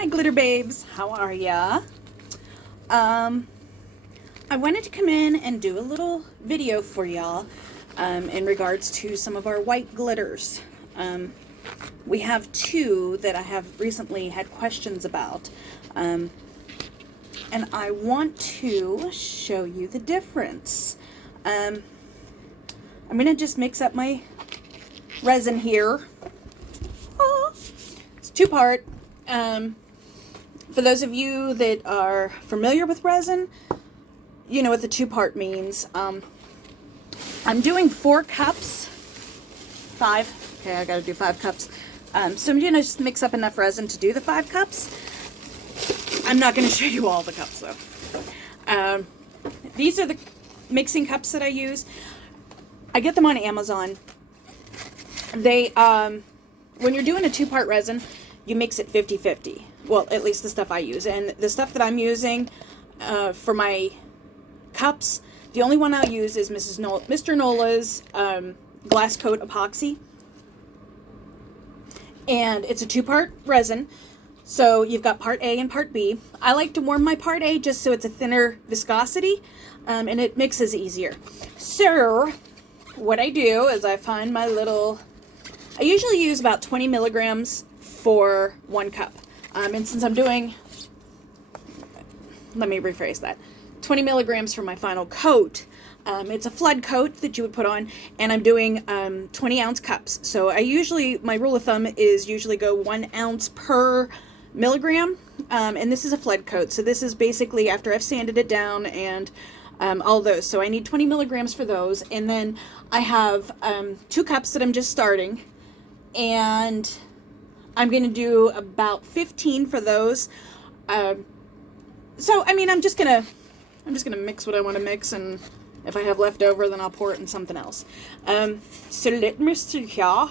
Hi glitter babes, how are ya? I wanted to come in and do a little video for y'all in regards to some of our white glitters. We have two that I have recently had questions about, and I want to show you the difference. I'm gonna just mix up my resin here. Oh, it's two-part. For those of you that are familiar with resin, you know what the two-part means. I'm doing 4 cups. 5. Okay, I gotta do 5 cups. So I'm gonna just mix up enough resin to do the 5 cups. I'm not gonna show you all the cups though. These are the mixing cups that I use. I get them on Amazon. They, when you're doing a 2-part resin, you mix it 50-50. Well, at least the stuff I use. And the stuff that I'm using for my cups, the only one I'll use is Mr. Nola's glass coat epoxy. And it's a 2-part resin. So you've got part A and part B. I like to warm my part A just so it's a thinner viscosity and it mixes easier. So what I do is I find my little, I usually use about 20 milligrams for 1 cup. And since I'm doing, let me rephrase that, 20 milligrams for my final coat. It's a flood coat that you would put on, and I'm doing 20-ounce cups. So I usually, my rule of thumb is usually go 1 ounce per milligram, and this is a flood coat. So this is basically after I've sanded it down and all those. So I need 20 milligrams for those, and then I have 2 cups that I'm just starting, and I'm going to do about 15 for those. So, I mean, I'm just going to mix what I want to mix, and if I have leftover, then I'll pour it in something else. So let me see here. I'm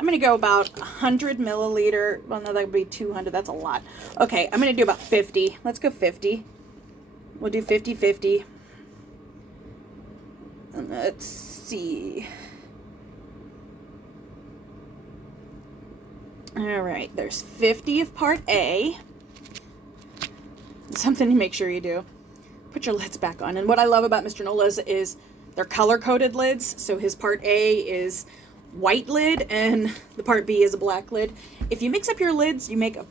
going to go about 100 milliliter. Well, no, that would be 200. That's a lot. Okay, I'm going to do about 50. Let's go 50. We'll do 50-50. Let's see. All right, there's 50 of part A. Something to make sure you do. Put your lids back on. And what I love about Mr. Nola's is they're color-coded lids. So his part A is white lid and the part B is a black lid. If you mix up your lids, you make a,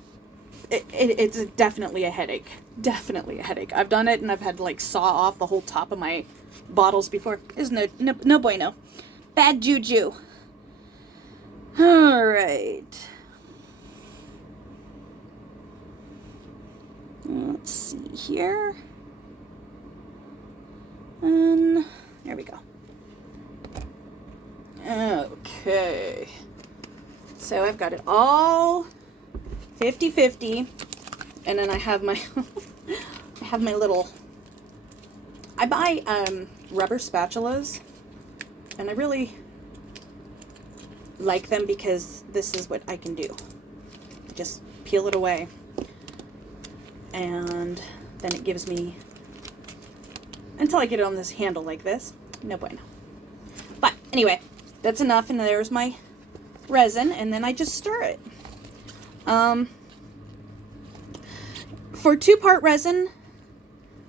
it's definitely a headache. Definitely a headache. I've done it and I've had to like saw off the whole top of my bottles before. Isn't it? No bueno. Bad juju. All right. Let's see here. And there we go. Okay. So I've got it all 50-50. And then I have my I have my little, I buy rubber spatulas, and I really like them because this is what I can do. Just peel it away. And then it gives me, until I get it on this handle like this, no bueno. But anyway, that's enough, and there's my resin, and then I just stir it. For 2-part resin,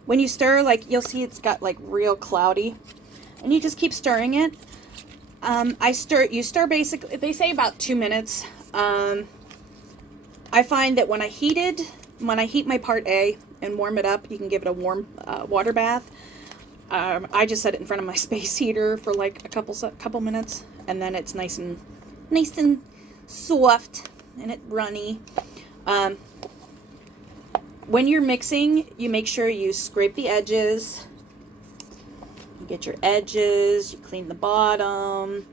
when you stir, like, you'll see it's got like real cloudy, and you just keep stirring it. You stir basically, they say about 2 minutes. I find that when I heat my part A and warm it up, you can give it a warm water bath. I just set it in front of my space heater for like a couple minutes, and then it's nice and soft and it runny. When you're mixing, you make sure you scrape the edges. You get your edges, you clean the bottom,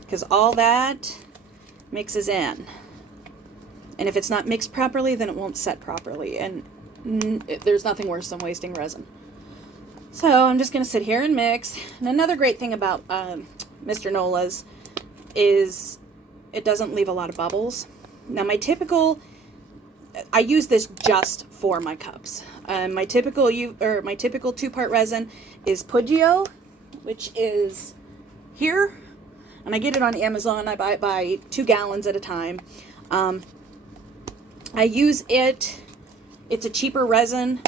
because all that mixes in. And if it's not mixed properly, then it won't set properly. And there's nothing worse than wasting resin. So I'm just going to sit here and mix. And another great thing about Mr. Nola's is it doesn't leave a lot of bubbles. Now my typical, I use this just for my cups. My typical 2-part resin is Puggio, which is here. And I get it on Amazon. I buy it by 2 gallons at a time. I use it, it's a cheaper resin,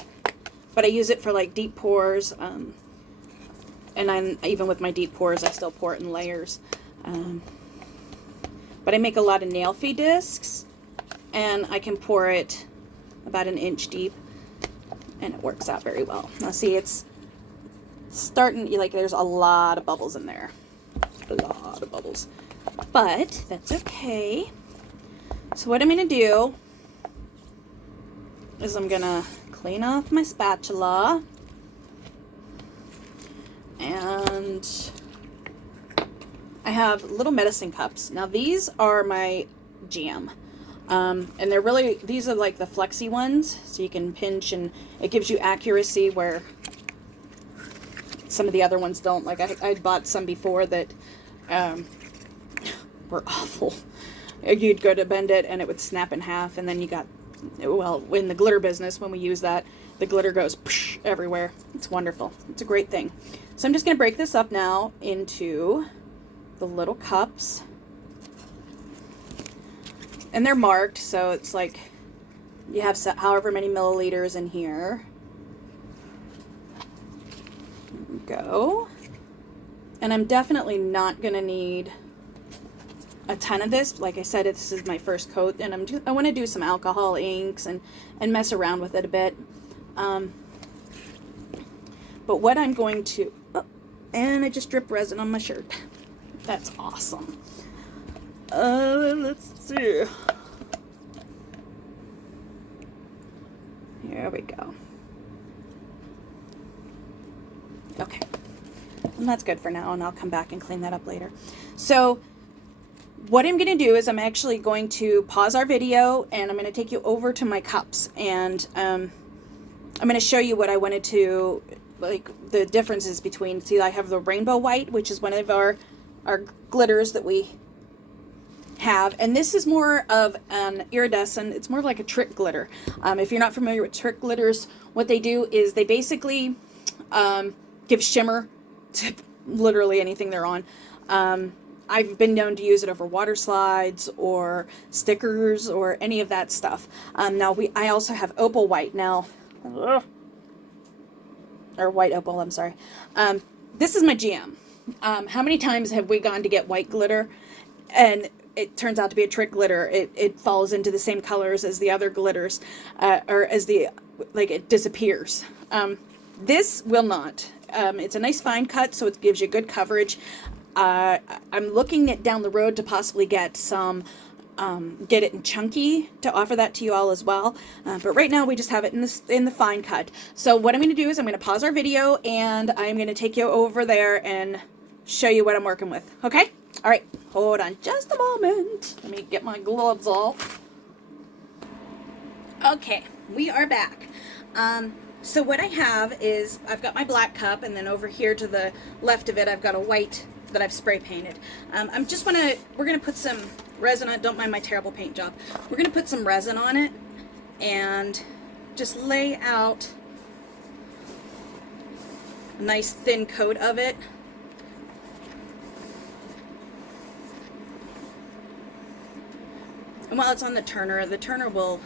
but I use it for like deep pours. And then even with my deep pours, I still pour it in layers. But I make a lot of nail fee discs, and I can pour it about 1 inch deep, and it works out very well. Now see, it's starting, like there's a lot of bubbles in there. A lot of bubbles. But that's okay. So what I'm going to do is I'm going to clean off my spatula. And I have little medicine cups. Now these are my jam. And they're really, these are like the flexi ones, so you can pinch and it gives you accuracy where some of the other ones don't. Like I bought some before that were awful. You'd go to bend it and it would snap in half, and then you got, well, in the glitter business, when we use that, the glitter goes everywhere. It's wonderful. It's a great thing. So I'm just going to break this up now into the little cups. And they're marked, so it's like you have however many milliliters in here. There we go. And I'm definitely not going to need a ton of this. Like I said, this is my first coat, and I want to do some alcohol inks and mess around with it a bit. But what I'm going to, and I just dripped resin on my shirt. That's awesome. Let's see. Here we go. Okay. And that's good for now, and I'll come back and clean that up later. So what I'm going to do is I'm actually going to pause our video, and I'm going to take you over to my cups, and I'm going to show you what I wanted to, like the differences between, see, I have the rainbow white, which is one of our glitters that we have, and this is more of an iridescent, it's more like a trick glitter. If you're not familiar with trick glitters, what they do is they basically give shimmer to literally anything they're on. I've been known to use it over water slides or stickers or any of that stuff. Now I also have opal white now, or white opal, I'm sorry. This is my jam. How many times have we gone to get white glitter and it turns out to be a trick glitter? It falls into the same colors as the other glitters, or as the, like, it disappears. This will not. It's a nice fine cut, so it gives you good coverage. I'm looking at down the road to possibly get some, get it in chunky to offer that to you all as well. But right now we just have it in the fine cut. So what I'm going to do is I'm going to pause our video, and I'm going to take you over there and show you what I'm working with. Okay? All right. Hold on just a moment. Let me get my gloves off. Okay. We are back. So what I have is I've got my black cup, and then over here to the left of it I've got a white that I've spray painted. We're gonna put some resin on it. Don't mind my terrible paint job. We're gonna put some resin on it and just lay out a nice thin coat of it. And while it's on the turner will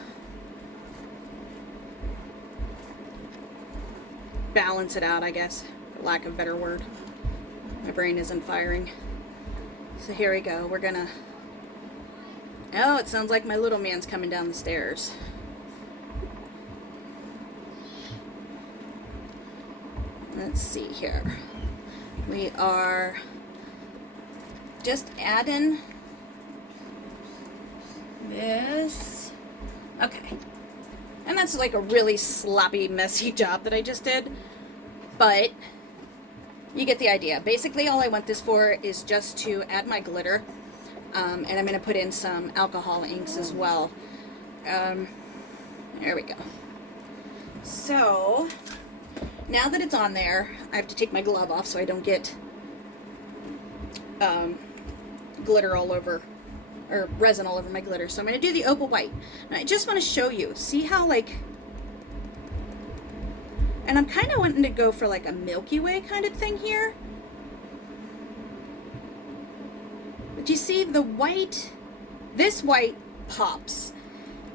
balance it out, I guess, for lack of a better word. My brain isn't firing. So here we go. We're gonna... Oh, it sounds like my little man's coming down the stairs. Let's see here. We are just adding this. Okay. And that's like a really sloppy, messy job that I just did. But you get the idea. Basically, all I want this for is just to add my glitter. And I'm going to put in some alcohol inks as well. There we go. So, now that it's on there, I have to take my glove off so I don't get glitter all over, or resin all over my glitter. So I'm going to do the opal white. And I just want to show you. See how, like... And I'm kind of wanting to go for like a Milky Way kind of thing here. But you see the white, this white pops.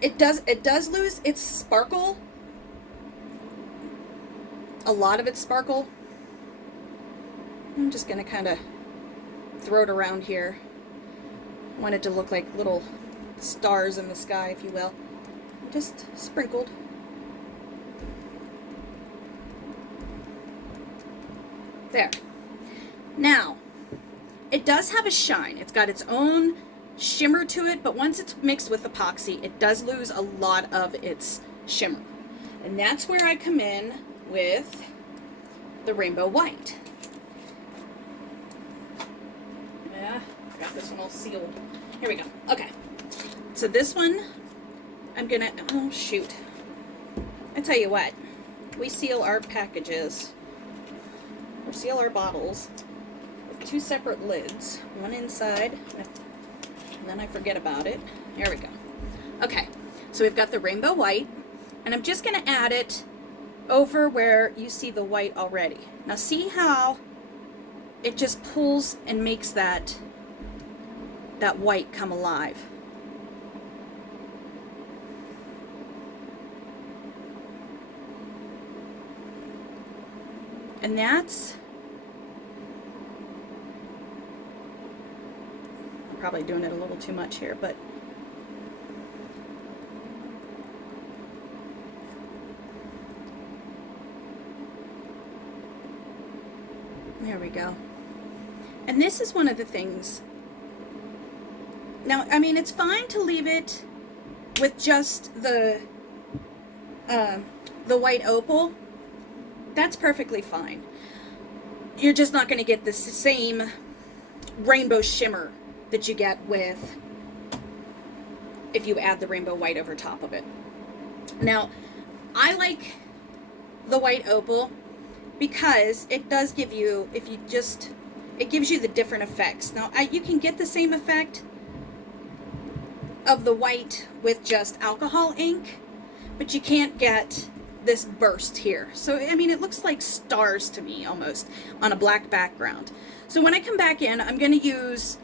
it does lose its sparkle, a lot of its sparkle. I'm just going to kind of throw it around here. I want it to look like little stars in the sky, if you will. Just sprinkled. There. Now, it does have a shine. It's got its own shimmer to it, but once it's mixed with epoxy, it does lose a lot of its shimmer. And that's where I come in with the rainbow white. Yeah, I got this one all sealed. Here we go. Okay. So this one, I'm gonna, oh shoot. I tell you what, we seal our packages, or seal our bottles with 2 separate lids, one inside, and then I forget about it. There we go. Okay, so we've got the rainbow white, and I'm just gonna add it over where you see the white already. Now see how it just pulls and makes that white come alive. And that's, I'm probably doing it a little too much here, but there we go. And this is one of the things. Now, I mean, it's fine to leave it with just the white opal. That's perfectly fine. You're just not going to get the same rainbow shimmer that you get with if you add the rainbow white over top of it. Now, I like the white opal because it does give you, it gives you the different effects. Now, you can get the same effect of the white with just alcohol ink, but you can't get this burst here. So, I mean, it looks like stars to me almost on a black background. So when I come back in, I'm going to use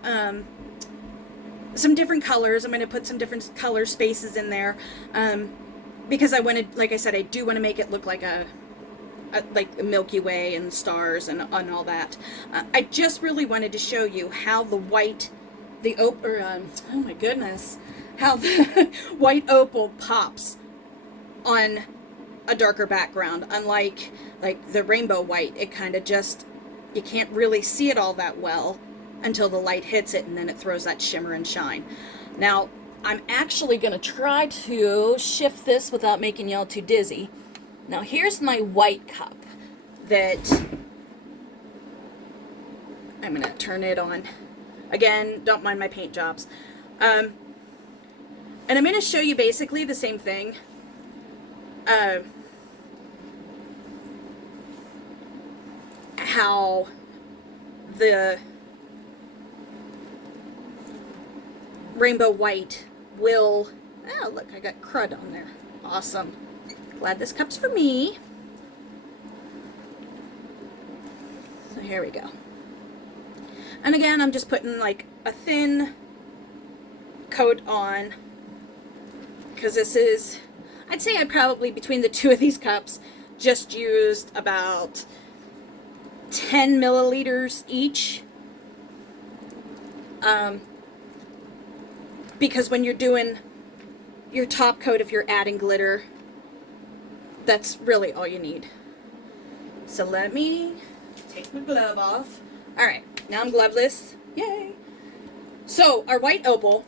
some different colors. I'm going to put some different color spaces in there because I wanted, like I said, I do want to make it look like like the Milky Way and stars and all that. I just really wanted to show you how the white, oh my goodness, how the white opal pops on a darker background. Unlike like the rainbow white, it kind of just, you can't really see it all that well until the light hits it, and then it throws that shimmer and shine. Now, I'm actually going to try to shift this without making y'all too dizzy. Now, here's my white cup that I'm going to turn it on. Again, don't mind my paint jobs. And I'm going to show you basically the same thing. How the rainbow white will, oh look, I got crud on there. Awesome. Glad this cup's for me. So here we go. And again, I'm just putting like a thin coat on, because this is, I'd say I probably, between the 2 of these cups, just used about 10 milliliters each. Because when you're doing your top coat, if you're adding glitter, that's really all you need. So let me take my glove off. Alright, now I'm gloveless. Yay! So our white opal,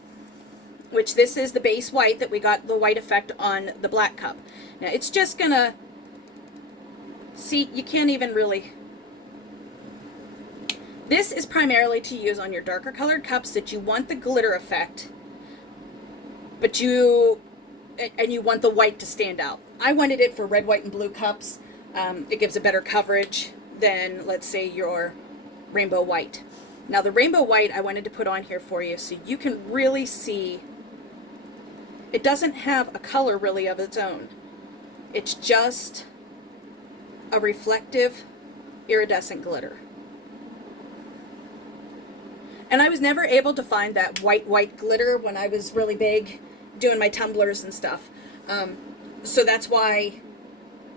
which this is the base white that we got the white effect on the black cup. Now it's just gonna, see, you can't even really, this is primarily to use on your darker colored cups that you want the glitter effect, but you want the white to stand out. I wanted it for red, white, and blue cups. It gives a better coverage than, let's say, your rainbow white. Now the rainbow white I wanted to put on here for you so you can really see it doesn't have a color really of its own. It's just a reflective, iridescent glitter. And I was never able to find that white glitter when I was really big doing my tumblers and stuff. So that's why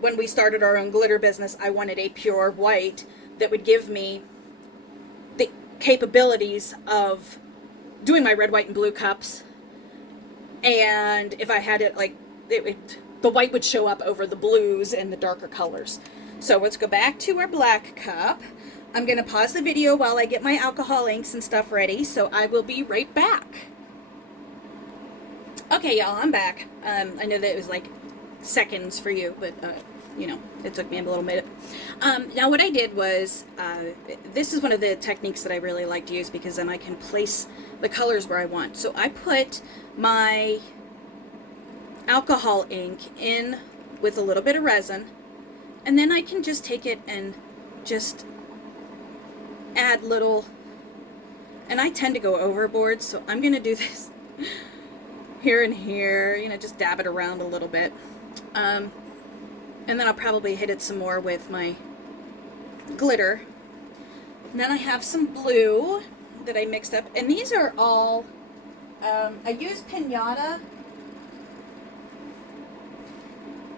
when we started our own glitter business, I wanted a pure white that would give me the capabilities of doing my red, white, and blue cups. And if I had it, like, the white would show up over the blues and the darker colors. So let's go back to our black cup. I'm going to pause the video while I get my alcohol inks and stuff ready, so I will be right back. Okay, y'all, I'm back. I know that it was like seconds for you, but, you know, it took me a little minute. Now what I did was, this is one of the techniques that I really like to use because then I can place the colors where I want. So I put my alcohol ink in with a little bit of resin, and then I can just take it and just add little, and I tend to go overboard, so I'm going to do this here and here, you know, just dab it around a little bit. And then I'll probably hit it some more with my glitter. And then I have some blue that I mixed up, and these are all, I used Pinata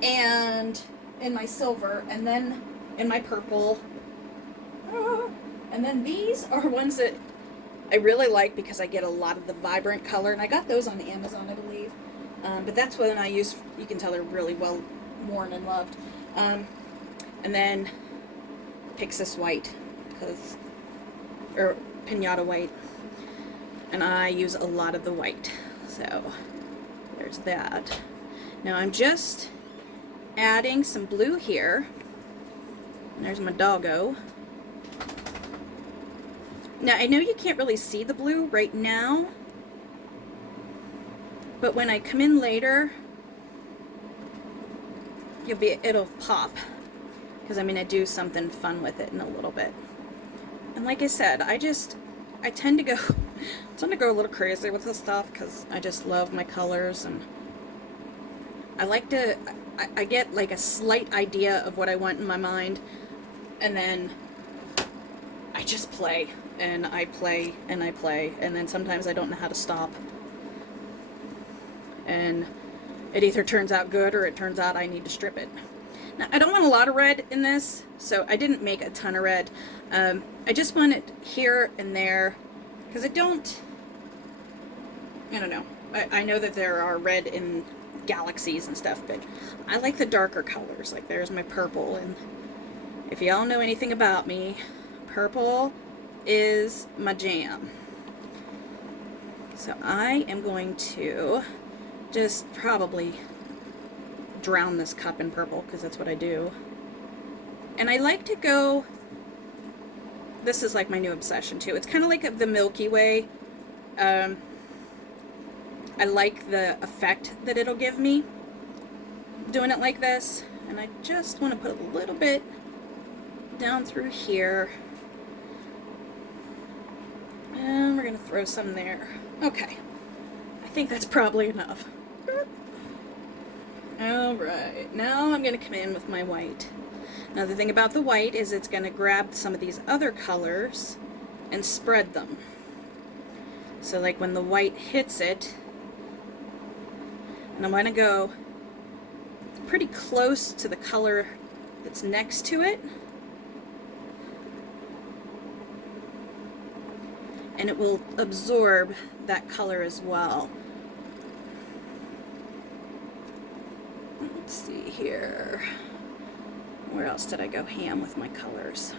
and in my silver, and then in my purple, and then these are ones that I really like because I get a lot of the vibrant color, and I got those on Amazon, I believe. But that's what I use. You can tell they're really well worn and loved. And then Pixis white, or Pinata white, and I use a lot of the white. So there's that. Now I'm just adding some blue here. And there's my doggo. Now I know you can't really see the blue right now, but when I come in later, it'll pop, because I'm going to do something fun with it in a little bit. And like I said, I tend to go a little crazy with this stuff because I just love my colors, and I like to, I get like a slight idea of what I want in my mind, and then I just play, and I play, and I play, and then sometimes I don't know how to stop. And it either turns out good or it turns out I need to strip it. Now, I don't want a lot of red in this, so I didn't make a ton of red. I just want it here and there, because I don't know. I know that there are red in galaxies and stuff, but I like the darker colors. Like there's my purple, and if y'all know anything about me, purple is my jam. So I am going to just probably drown this cup in purple, because that's what I do. And I like to go, this is like my new obsession too. It's kind of like the Milky Way. I like the effect that it'll give me doing it like this. And I just want to put a little bit down through here. And we're going to throw some there. Okay. I think that's probably enough. Alright, now I'm going to come in with my white. Now the thing about the white is it's going to grab some of these other colors and spread them. So like when the white hits it, and I'm going to go pretty close to the color that's next to it, and it will absorb that color as well. Let's see here. Where else did I go ham with my colors?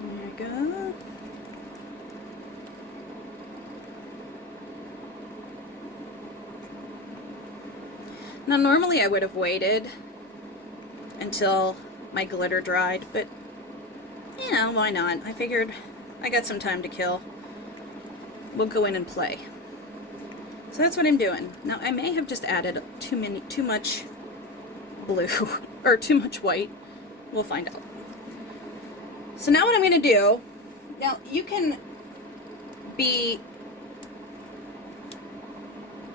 There we go. Now normally I would have waited until my glitter dried, but you know, why not? I figured I got some time to kill. We'll go in and play. So that's what I'm doing. Now I may have just added too much blue or too much white. We'll find out. So now what I'm going to do, now you can be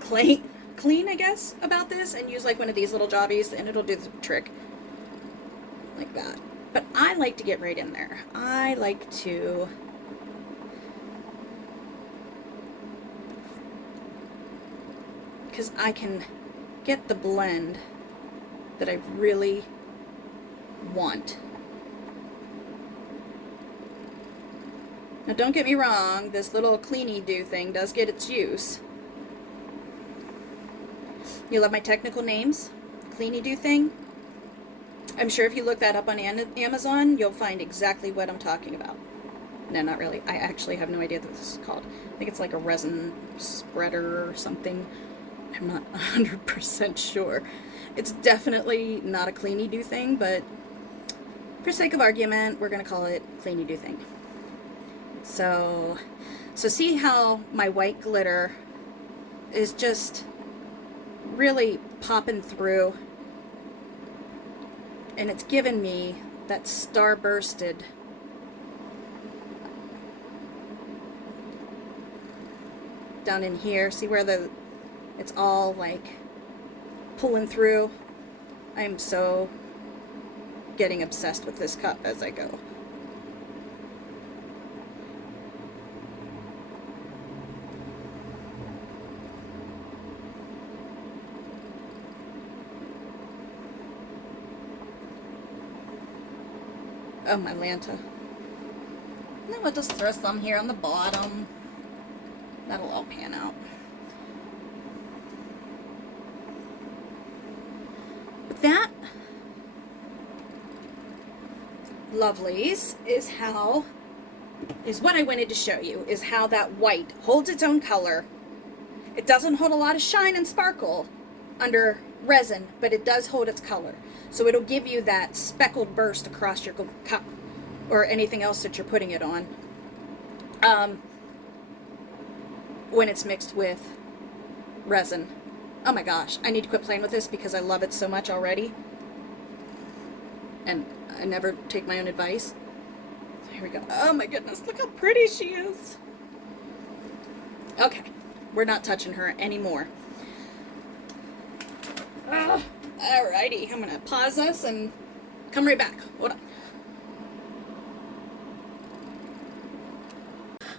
clean, I guess, about this and use like one of these little jobbies, and it'll do the trick like that. But I like to get right in there. I like to because I can get the blend that I really want. Now don't get me wrong, this little cleany-do thing does get its use. You love my technical names? Cleany-do thing? I'm sure if you look that up on Amazon, you'll find exactly what I'm talking about. No, not really. I actually have no idea what this is called. I think it's like a resin spreader or something. I'm not 100% sure. It's definitely not a cleany-do thing, but for sake of argument, we're going to call it cleany-do thing. So see how my white glitter is just really popping through, and it's given me that starbursted down in here. See where it's all like pulling through? I'm so getting obsessed with this cup as I go. Oh, my Lanta. Then we'll just throw some here on the bottom. That'll all pan out. But that, lovelies, is what I wanted to show you, is how that white holds its own color. It doesn't hold a lot of shine and sparkle under resin, but it does hold its color. So it'll give you that speckled burst across your cup or anything else that you're putting it on when it's mixed with resin. Oh my gosh, I need to quit playing with this because I love it so much already. And I never take my own advice. Here we go. Oh my goodness, look how pretty she is. Okay, we're not touching her anymore. Alrighty, I'm gonna pause this and come right back. Hold on.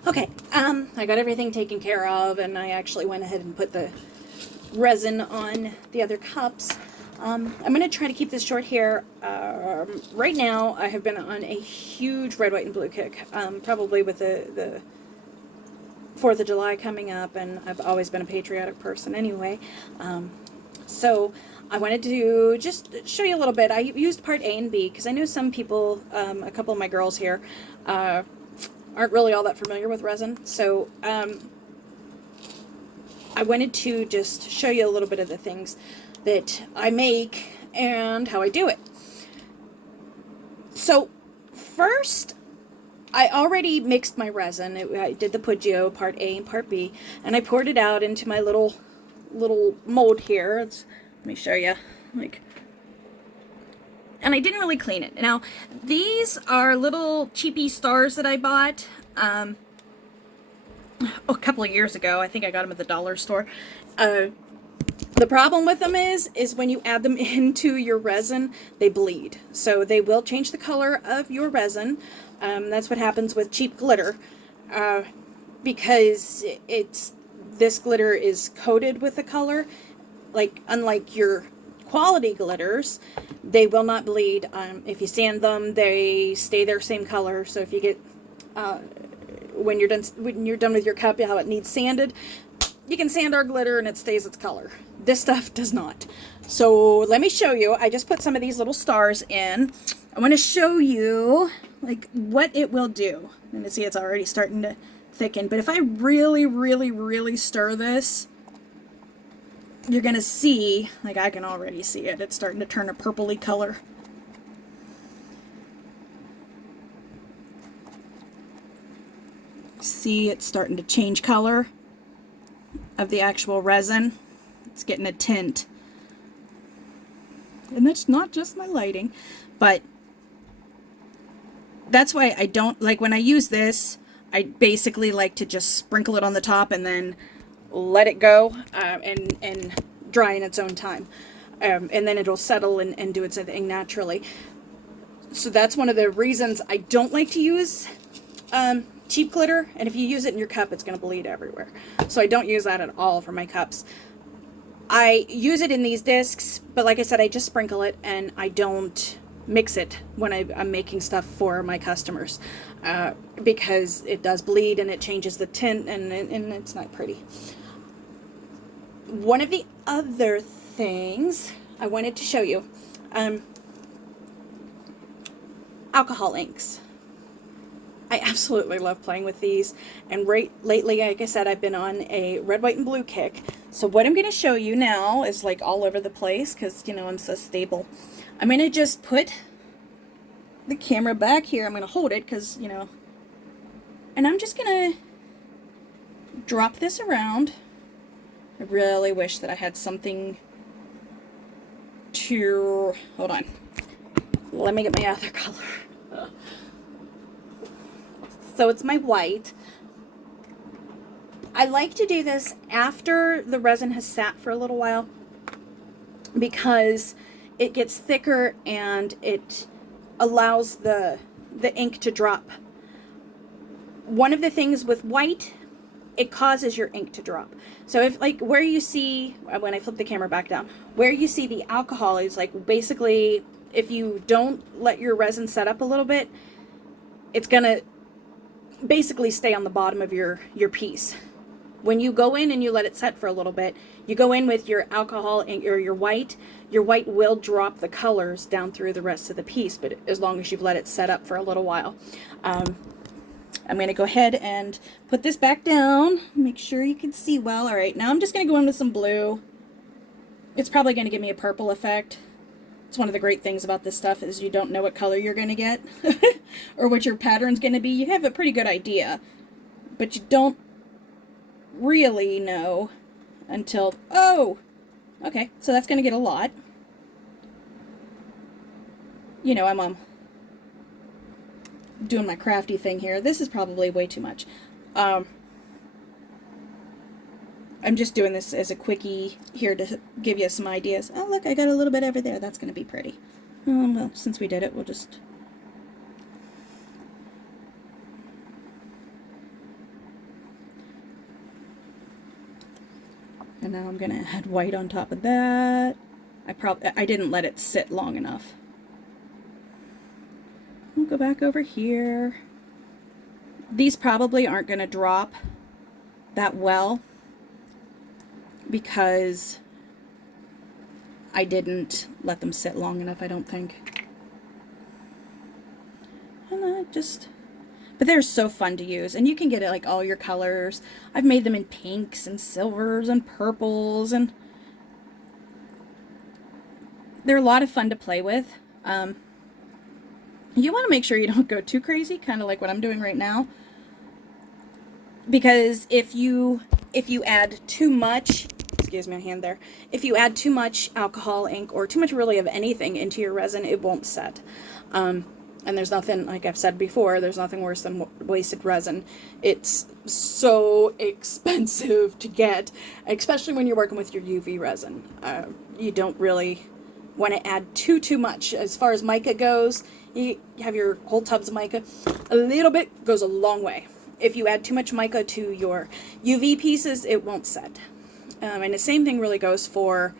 Okay, I got everything taken care of, and I actually went ahead and put the resin on the other cups. I'm gonna try to keep this short here. Right now, I have been on a huge red, white, and blue kick, probably with the 4th of July coming up, and I've always been a patriotic person anyway. So I wanted to just show you a little bit. I used part A and B because I know some people, a couple of my girls here, aren't really all that familiar with resin. So I wanted to just show you a little bit of the things that I make and how I do it. So first, I already mixed my resin. I did the Puggio part A and part B, and I poured it out into my little mold here. Let me show you. And I didn't really clean it. Now, these are little cheapy stars that I bought a couple of years ago. I think I got them at the dollar store. The problem with them is when you add them into your resin, they bleed. So they will change the color of your resin. That's what happens with cheap glitter, because this glitter is coated with a color. Unlike your quality glitters, they will not bleed. If you sand them, they stay their same color. So if you get when you're done with your cup, how it needs sanded, you can sand our glitter and it stays its color. This stuff does not. So let me show you. I just put some of these little stars in. I want to show you what it will do. And you see it's already starting to thicken. But if I really, really, really stir this, you're going to see, I can already see it. It's starting to turn a purpley color. See, it's starting to change color of the actual resin. It's getting a tint. And that's not just my lighting, but that's why I don't, when I use this, I basically like to just sprinkle it on the top and then let it go. and dry in its own time. And then it'll settle and do its thing naturally. So that's one of the reasons I don't like to use cheap glitter. And if you use it in your cup, it's going to bleed everywhere. So I don't use that at all for my cups. I use it in these discs, but like I said, I just sprinkle it and I don't mix it when I'm making stuff for my customers, because it does bleed and it changes the tint and it's not pretty. One of the other things I wanted to show you, alcohol inks. I absolutely love playing with these, and lately, like I said, I've been on a red, white, and blue kick. So what I'm going to show you now is like all over the place because, you know, I'm so stable. I'm going to just put the camera back here. I'm going to hold it because, you know, and I'm just going to drop this around. I really wish that I had something to, hold on. Let me get my other color. So it's my white. I like to do this after the resin has sat for a little while because it gets thicker and it allows the ink to drop. One of the things with white, it causes your ink to drop. So if like where you see, when I flip the camera back down, where you see the alcohol is like basically if you don't let your resin set up a little bit, it's gonna basically stay on the bottom of your piece. When you go in and you let it set for a little bit, you go in with your alcohol ink or your white will drop the colors down through the rest of the piece, but as long as you've let it set up for a little while. I'm going to go ahead and put this back down, make sure you can see well. All right, now I'm just going to go in with some blue. It's probably going to give me a purple effect. It's one of the great things about this stuff is you don't know what color you're going to get or what your pattern's going to be. You have a pretty good idea, but you don't really know until, oh, okay, so that's going to get a lot. You know, I'm doing my crafty thing here. This is probably way too much. I'm just doing this as a quickie here to give you some ideas. Oh, look, I got a little bit over there. That's going to be pretty. Well, since we did it, we'll just... And now I'm going to add white on top of that. I didn't let it sit long enough. We'll go back over here. These probably aren't going to drop that well because I didn't let them sit long enough, I don't think. And but they're so fun to use, and you can get it like all your colors. I've made them in pinks and silvers and purples, and they're a lot of fun to play with. You want to make sure you don't go too crazy, kind of like what I'm doing right now, because if you add too much, excuse my hand there, if you add too much alcohol ink or too much really of anything into your resin, it won't set. And there's nothing, like I've said before, there's nothing worse than wasted resin. It's so expensive to get, especially when you're working with your UV resin. You don't really want to add too much. As far as mica goes, you have your whole tubs of mica. A little bit goes a long way. If you add too much mica to your UV pieces, it won't set. And the same thing really goes for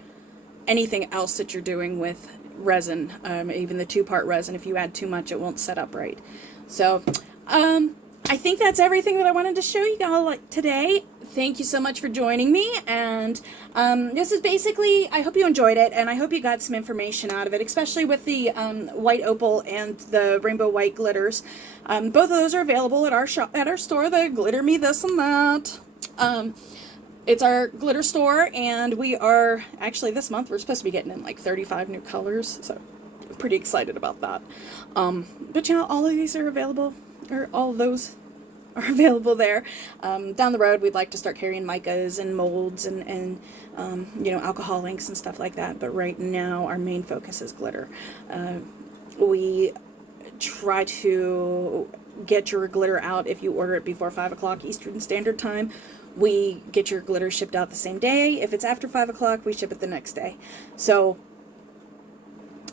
anything else that you're doing with resin, even the two-part resin. If you add too much, it won't set up right. So I think that's everything that I wanted to show you all today. Thank you so much for joining me, and this is basically, I hope you enjoyed it, and I hope you got some information out of it, especially with the white opal and the rainbow white glitters. Both of those are available at our shop, at our store, the Glitter Me This and That. It's our glitter store, and we are, actually this month, we're supposed to be getting in like 35 new colors, so I'm pretty excited about that. But you know, all of these are available, or all of those are available there. Down the road, we'd like to start carrying micas and molds and you know, alcohol inks and stuff like that, but right now our main focus is glitter. We try to get your glitter out if you order it before 5 o'clock Eastern Standard Time. we get your glitter shipped out the same day. If it's after 5 o'clock, we ship it the next day. So,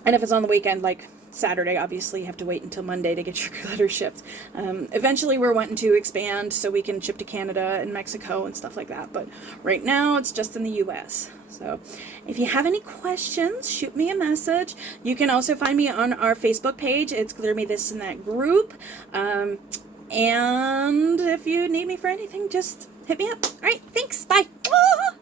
and if it's on the weekend, like Saturday, obviously you have to wait until Monday to get your glitter shipped. Eventually we're wanting to expand so we can ship to Canada and Mexico and stuff like that, but right now it's just in the US. So if you have any questions, shoot me a message. You can also find me on our Facebook page. It's Glitter Me This and That group. And if you need me for anything, just hit me up. All right, thanks. Bye. Ah!